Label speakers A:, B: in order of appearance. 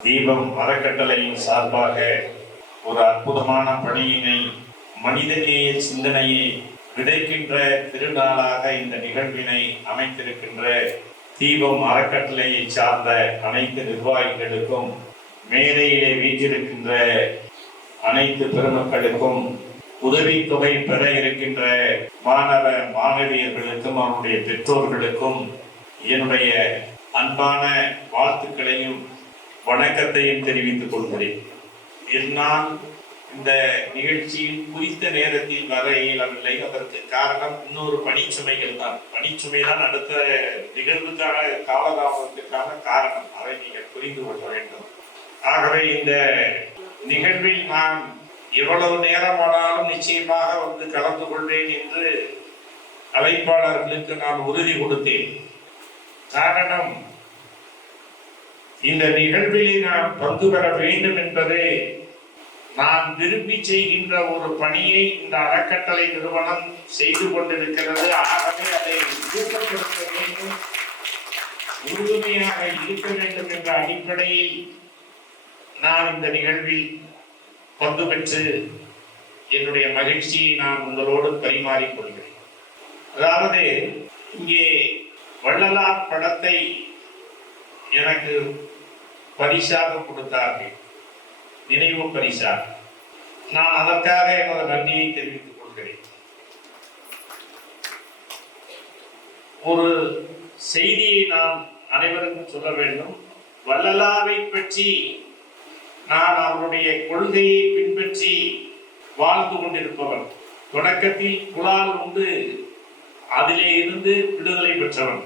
A: தீபம் அறக்கட்டளையின் சார்பாக ஒரு அற்புதமான பணியினை மனிதநேய சிந்தனையை விதைக்கின்ற திருநாளாக இந்த நிகழ்வினை அமைத்திருக்கின்ற தீபம் அறக்கட்டளையை சார்ந்த அனைத்து நிர்வாகிகளுக்கும் மேடையிலே வீற்றிருக்கின்ற அனைத்து பெருமக்களுக்கும் உதவித்தொகை பெற இருக்கின்ற மாணவ மாணவியர்களுக்கும் அவருடைய பெற்றோர்களுக்கும் என்னுடைய அன்பான வாழ்த்துக்களையும் வணக்கத்தையும் தெரிவித்துக் கொள்கிறேன். என்னால் இந்த நிகழ்ச்சியில் குறித்த நேரத்தில் வர இயலவில்லை. அதற்கு காரணம் இன்னொரு பணிச்சுமைகள் தான். பணிச்சுமை தான் அடுத்த நிகழ்வுக்கான காலதாமதத்திற்கான காரணம். அதை நீங்கள் புரிந்து கொள்ள வேண்டும். ஆகவே இந்த நிகழ்வில் நான் எவ்வளவு நேரமானாலும் நிச்சயமாக வந்து கலந்து கொள்வேன் என்று அழைப்பாளர்களுக்கு நான் உறுதி கொடுத்தேன். காரணம் இந்த நிகழ்விலே நான் பங்கு பெற வேண்டும் என்பதே நான் விரும்பி செய்கின்ற ஒரு பணியை இந்த அறக்கட்டளை நிறுவனம் செய்து கொண்டிருக்கிறது. ஆகவே அதை ஊக்கப்படுத்த வேண்டும். உறுதுணையாக இருக்க வேண்டும் என்ற அடிப்படையில் நான் இந்த நிகழ்வில் பங்கு பெற்று என்னுடைய மகிழ்ச்சியை நான் உங்களோடு பரிமாறிக்கொள்கிறேன் அதாவது இங்கே வள்ளலார் படத்தை எனக்கு பரிசாக கொடுத்தார்கள். நினைவு பரிசாக. நான் அதற்காக எனது நன்றியை தெரிவித்துக் கொள்கிறேன். ஒரு செய்தியை நாம் அனைவருக்கும் சொல்ல வேண்டும். வள்ளலாரை பற்றி நான் அவருடைய கொள்கையை பின்பற்றி வாழ்ந்து கொண்டிருப்பவன். தொடக்கத்தில் குலால் உண்டு அதிலே இருந்து விடுதலை பெற்றவன்.